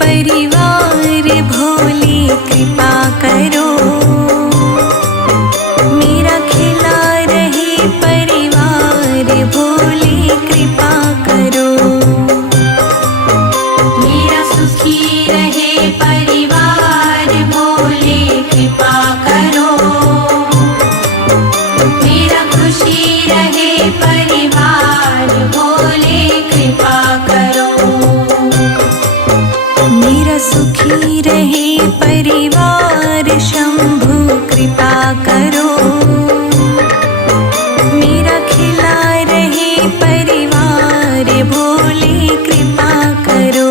परिवार भोले कृपा करो। मेरा खिला रहे परिवार भोले कृपा करो। मेरा सुखी रहे परिवार भोले कृपा करो। मेरा खुशी रहे परिवार भोले कृपा करो। मेरा सुखी रहे परिवार शंभु कृपा करो। मेरा खिला रहे परिवार भोले कृपा करो।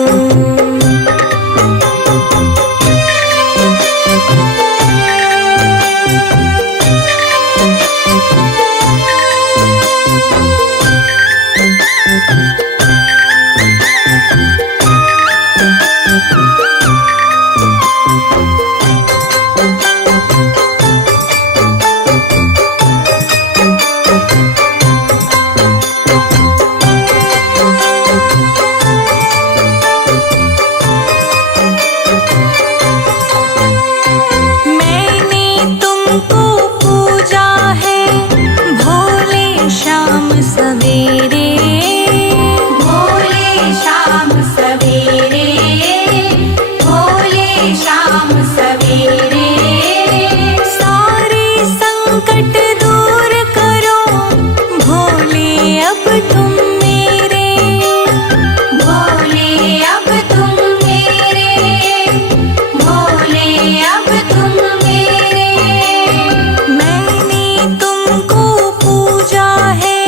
मैंने तुमको पूजा है भोले शाम सवेरे। भोले शाम सवेरे। भोले शाम सवेरे। सारे संकट दूर करो भोले अब तुम मेरे। भोले अब तुम मेरे। भोले अब तुम मेरे। मैंने तुमको पूजा है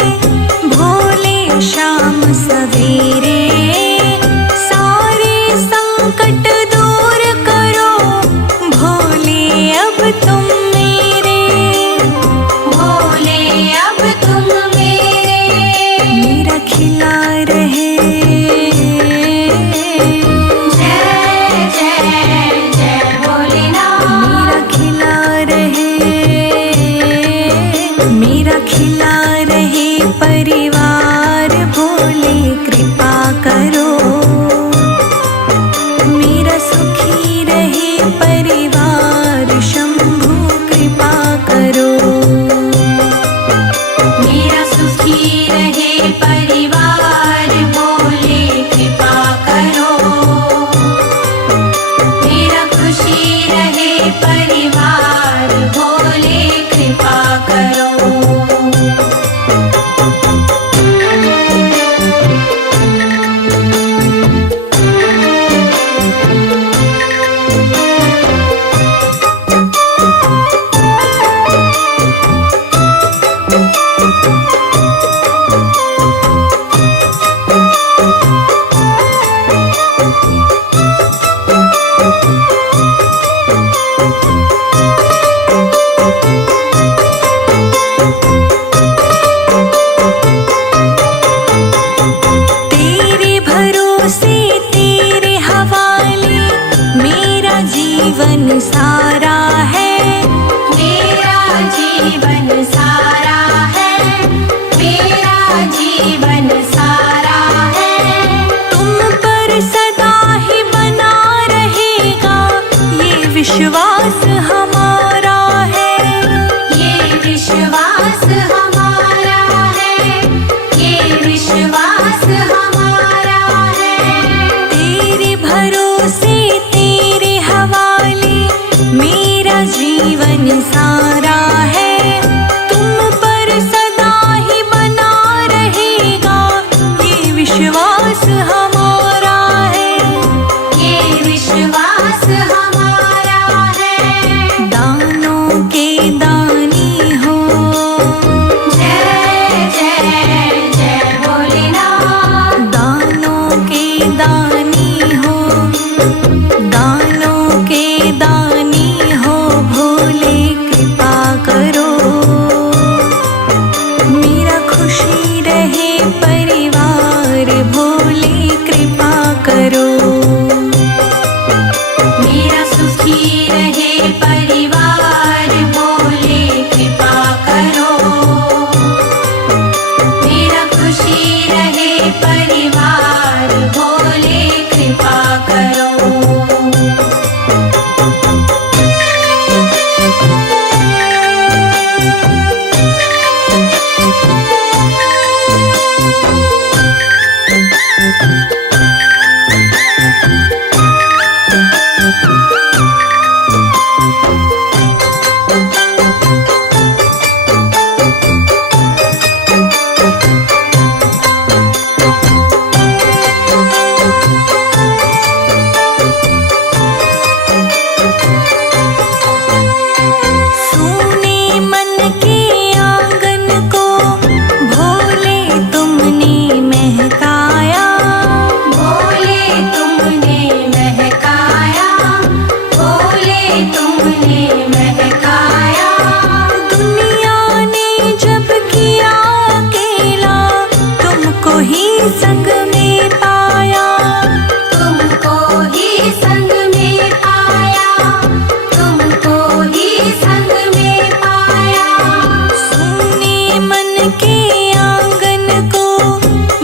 भोले शाम सवेरे। सारे संकट दूर करो भोले अब तुम मेरे। भोले अब तुम मेरे। मेरा खिला रहे जय जय जय भोलेनाथ। मेरा खिला रहे। मेरा खिला रहे परिवार भोले कृपा करो। मेरा सुखी रहे परिवार शंभु कृपा करो। मेरा सुखी रहे परिवार भोले कृपा करो। मेरा खुशी रहे परिवार भोले कृपा करो। तेरे भरोसे तेरे हवाले मेरा जीवन सारा है। मेरा जीवन सारा है। मेरा जीवन सारा है। तुम पर सदा ही बना रहेगा ये विश्वास हमारा है। ये विश्वास हमारा है। ये विश्वास हमारा है। तेरे भरोसे तेरे हवाले मेरा जीवन सारा है। तुम पर सदा ही बना रहेगा ये विश्वास हमारा है। ये विश्वास हमारा है। दानों के दानी हो जय जय जय भोलेनाथ। दानों के दानी हो। दानों के दानी हो भोले कृपा करो। मेरा खुशी रहे परिवार भोले कृपा करो। मेरा सुखी रहे परिवार भोले कृपा करो। मेरा खुशी रहे परिवार भोले कृपा करो। संग में पाया, तुमको ही संग में पाया, तुमको ही संग में पाया। सुने मन के आंगन को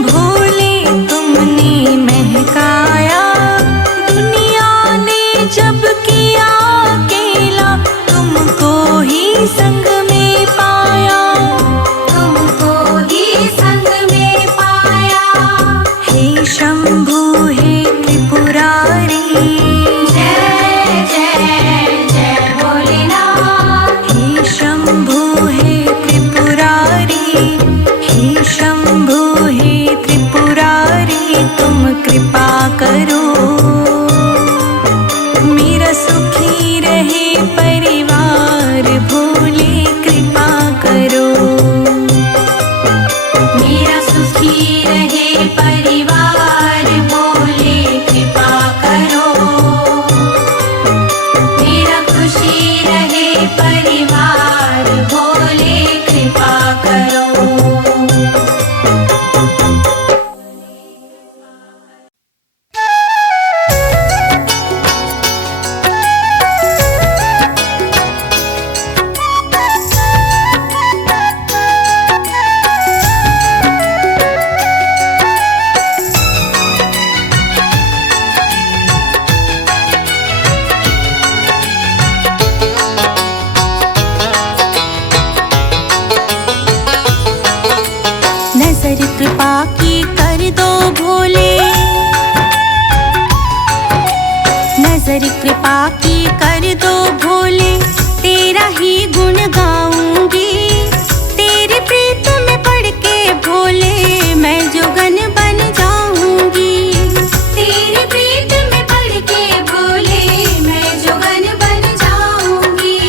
भोले तुमने महकाया। दुनिया ने जब किया अकेला, तुमको ही संग में पाया, तुमको ही संग में पाया। हे शंभु हे त्रिपुरारी, जय जय जय भोलेनाथ। हे शंभु हे त्रिपुरारी, हे शंभु हे त्रिपुरारी, तुम कृपा करो मेरा सुखी रहे परिवार, भोले कृपा करो। मेरा सुखी रहे परिवार, भोले कृपा करो। मेरा खुशी रहे परिवार, भोले कृपा करो। नजर कृपा की कर दो भोले, नजर कृपा की कर दो भोले, तेरा ही गुण गाऊंगी। तेरी प्रीत में पड़ के भोले मैं जोगन बन जाऊंगी। तेरी प्रीत में पड़ के भोले मैं जोगन बन जाऊंगी।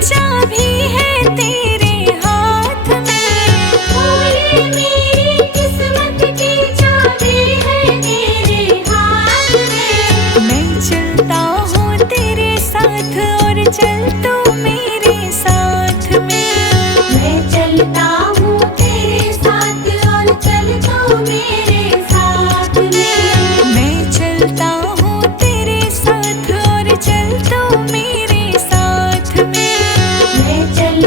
चाबी है तेरे हाथ में। भोले मेरी किस्मत की चाबी है तेरे हाथ में। मैं चलता हूँ तेरे साथ और चल तू मेरे साथ में। मैं चलता हूँ तेरे साथ और चल तू मेरे साथ में। मैं चलता हूँ तेरे साथ और चल तू मेरे साथ में। मैं चल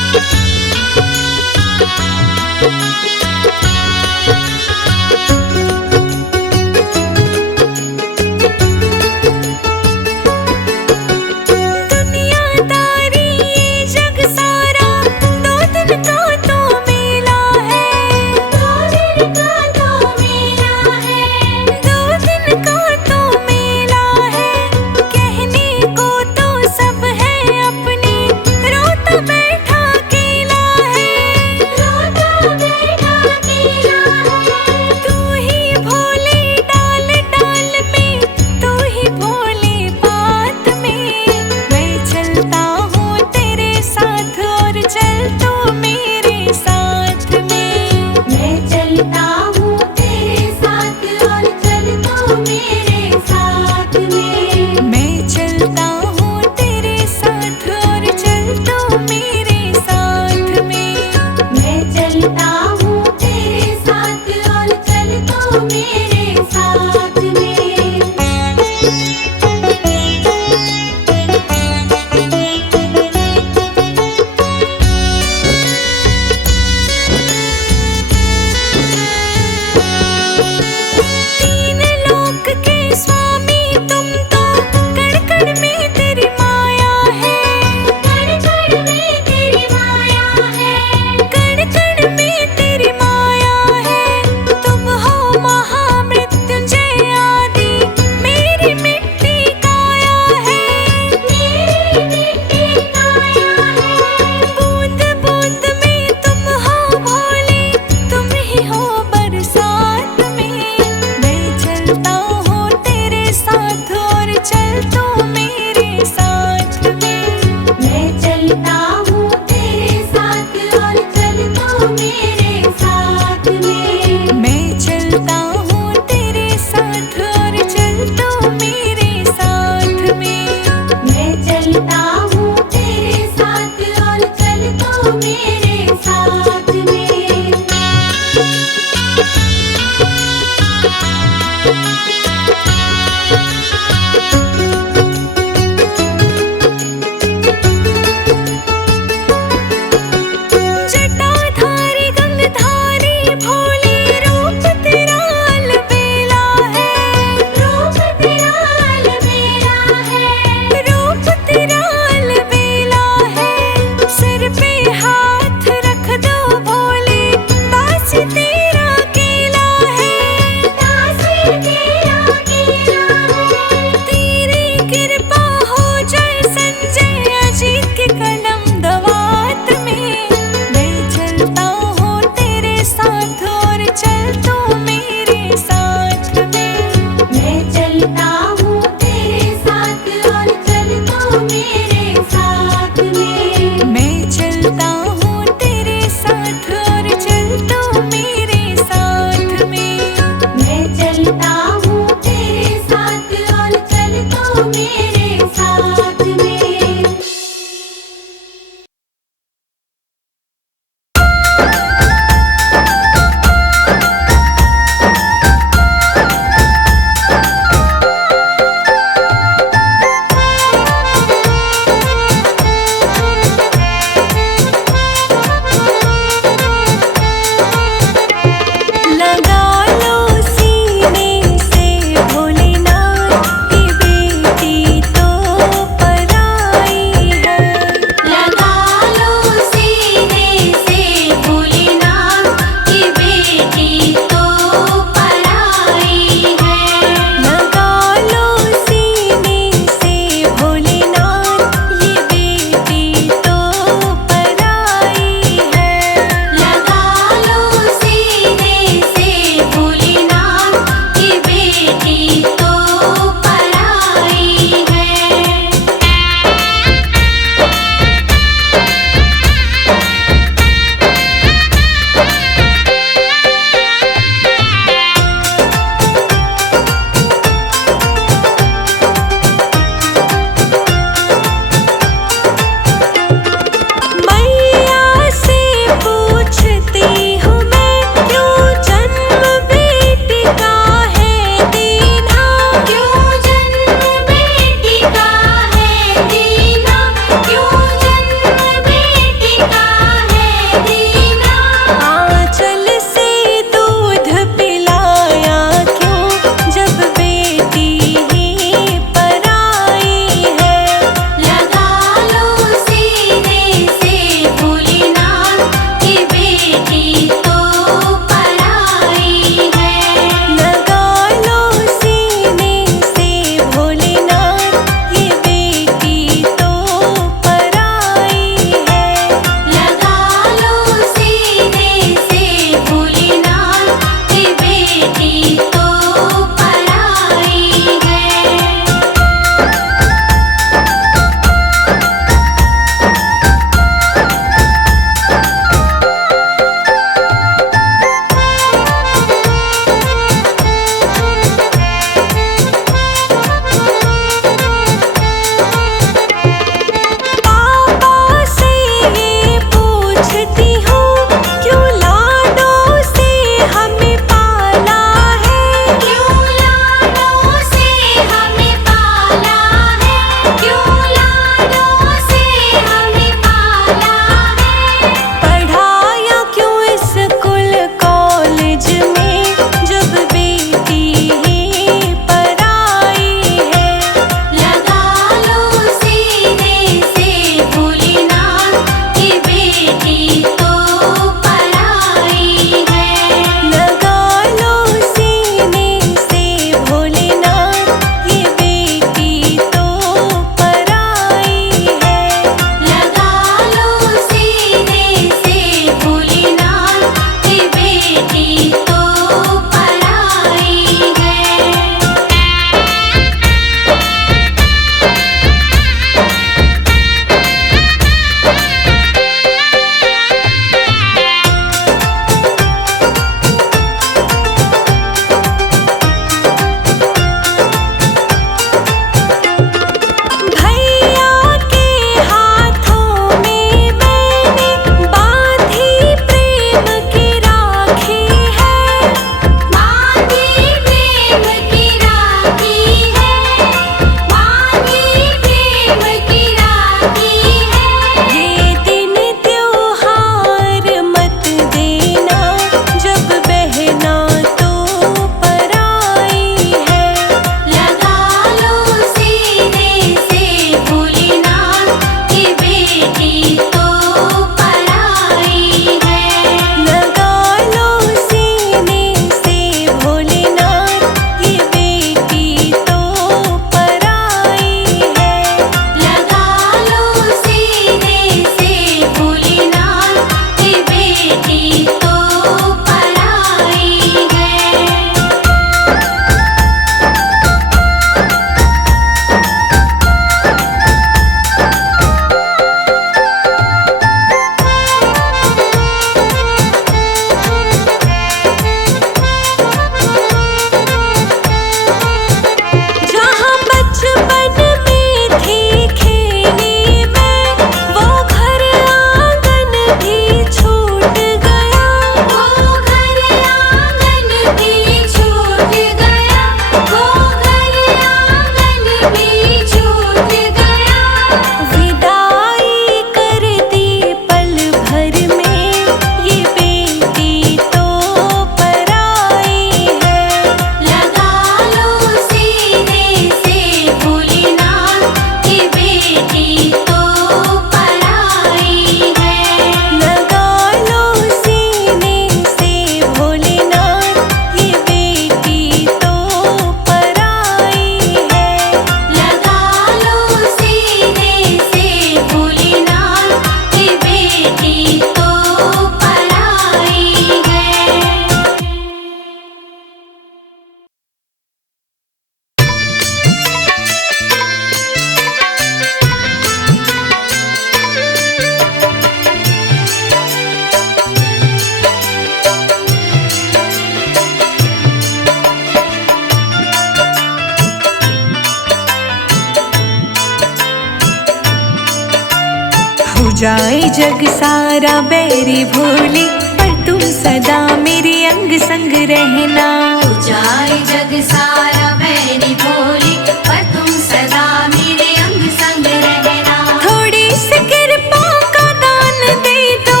जाए जग सारा बैरी भोले, पर तुम सदा मेरे अंग संग रहना। हो जाए जग सारा बैरी भोले, पर तुम सदा मेरे अंग संग रहना। थोड़ी सी कृपा का दान दे दो,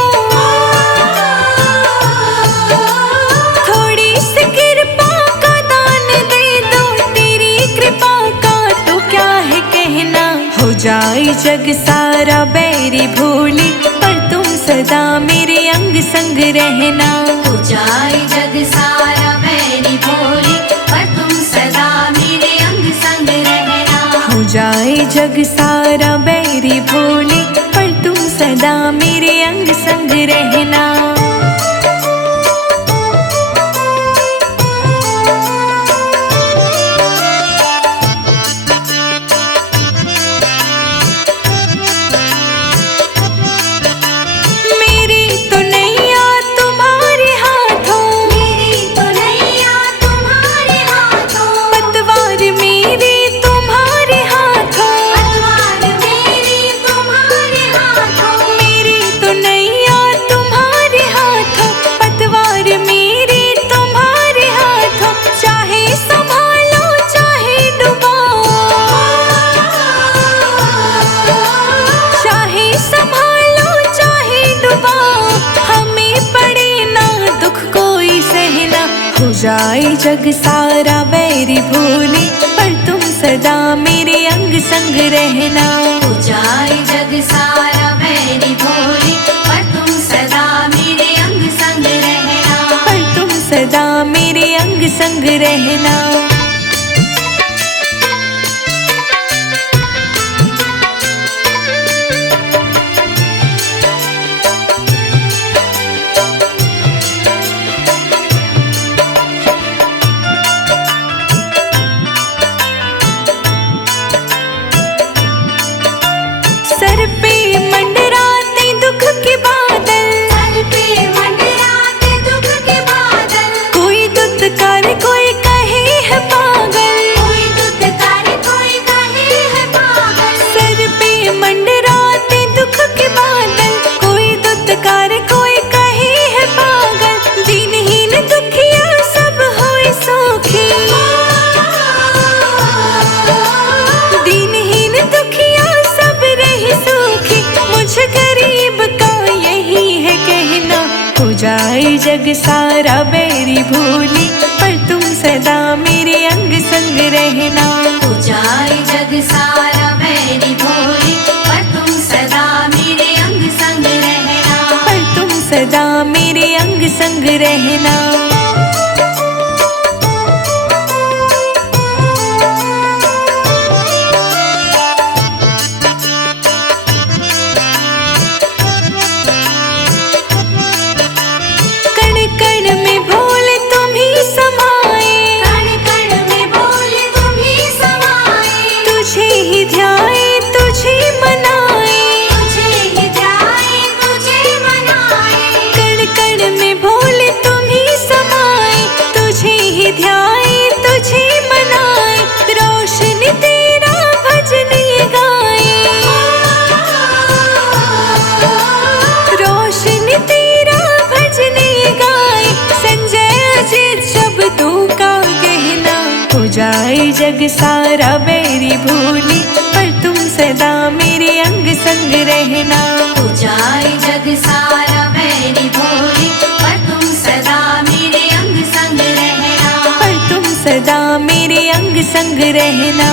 थोड़ी सी कृपा का दान दे दो, तेरी कृपा का तो क्या है कहना। हो जाए जग सारा बैरी भोले, पर तुम सदा मेरे अंग संग रहना। हो जाए जग सारा बैरी भोले, पर तुम सदा मेरे अंग संग रहना। हो जाए जग सारा बैरी भोले, पर तुम सदा मेरे अंग संग रहना। मेरी तो नैया तुम्हारे हाथों, मेरी तो नैया तुम्हारे हाथों, पतवार मेरी तुम्हारे हाथों, पतवार मेरी तुम्हारे हाथों। मेरी तो नैया तुम्हारे हाथों, पतवार मेरी तुम्हारे हाथों, चाहे संभालो चाहे डुबाओ, चाहे संभालो चाहे डुबाओ, हमें पड़े ना दुख कोई सहना। हो जाए जग सारा बैरी भोले, पर तुम सदा मेरे अंग संग रहना। हो जाए जग सारा बैरी भोले, पर तुम सदा मेरे अंग संग रहना। पर तुम सदा मेरे अंग संग रहना। सर पे मंडराते दुख के बादल, सर पे मंडराते दुख के बादल, कोई दुत्कार कोई कहे है पागल, कोई दुत्कार कोई कहे है पागल। सर पे मंडराते दुख के बादल, कोई दुत्कार कोई कहे है पागल, दीनहीन दुखिया सब होए सुखी, दीनहीन दुखिया सब रहे सुखी, मुझ गरीब का यही है कहना। हो जाए जग सारा बैरी भोले, पर तुम सदा मेरे अंग संग रहना। हो जाए जग सारा बैरी भोले, पर तुम सदा मेरे अंग संग रहना। पर तुम सदा मेरे अंग संग रहना। कण कण में भोले तुम ही समाए, कण कण में भोले तुम ही समाए, तुझे ही ध्याए तुझे मनाए, तुझे ही ध्याए तुझे मनाए। कण कण में भोले तुम ही समाए, तुझे ही ध्याए तुझे मनाए, रोशनी तेरा भजन ये गाए, रोशनी तेरा भजन ये गाए, संजय अजित शब्दों का कहना। हो जाए जग सारा बैरी भोले, पर तुम सदा मेरे अंग संग रहना। हो जाए जग सारा बैरी भोले, पर तुम सदा मेरे अंग संग रहना। पर तुम सदा मेरे अंग संग रहना।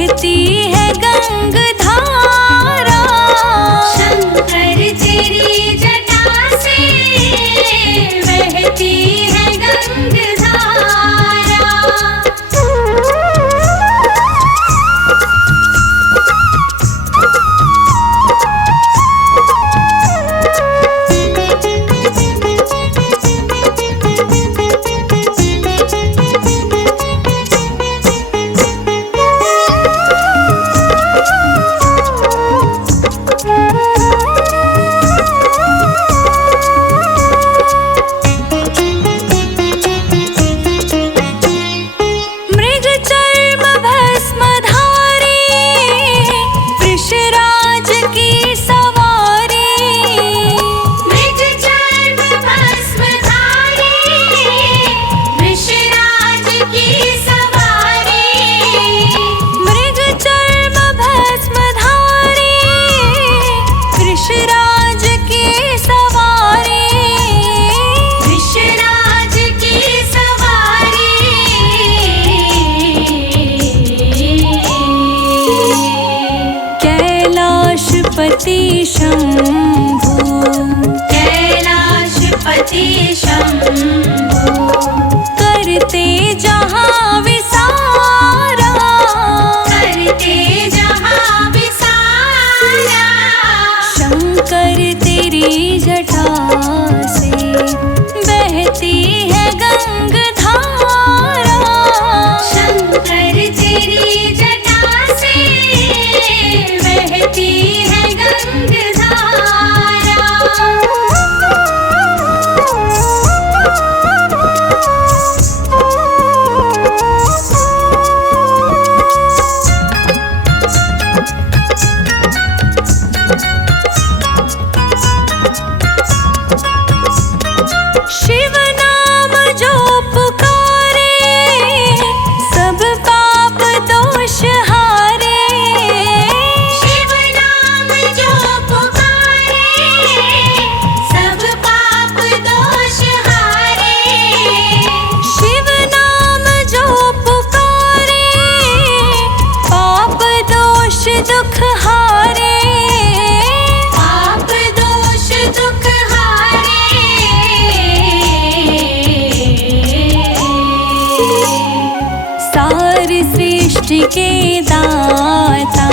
बहती है गंगधारा। शंकर तेरी जटा से बहती है गंगधारा। कैलाशपति शंभु, कैलाशपति शंभु, करते जहाँ विसारा, करते जहाँ विसारा। शंकर तेरी जटा से बहती है गंगधारा। शंकर तेरी जटा से बहती है गंगधारा। शिव नाम जो पुकारे, सब पाप दोष हारे। शिव नाम जो पुकारे, सब पाप दोष हारे। शिव नाम जो पुकारे, पाप दोष दुख हारे। पाप दोष दुख हारे। सारी सृष्टि के दाता,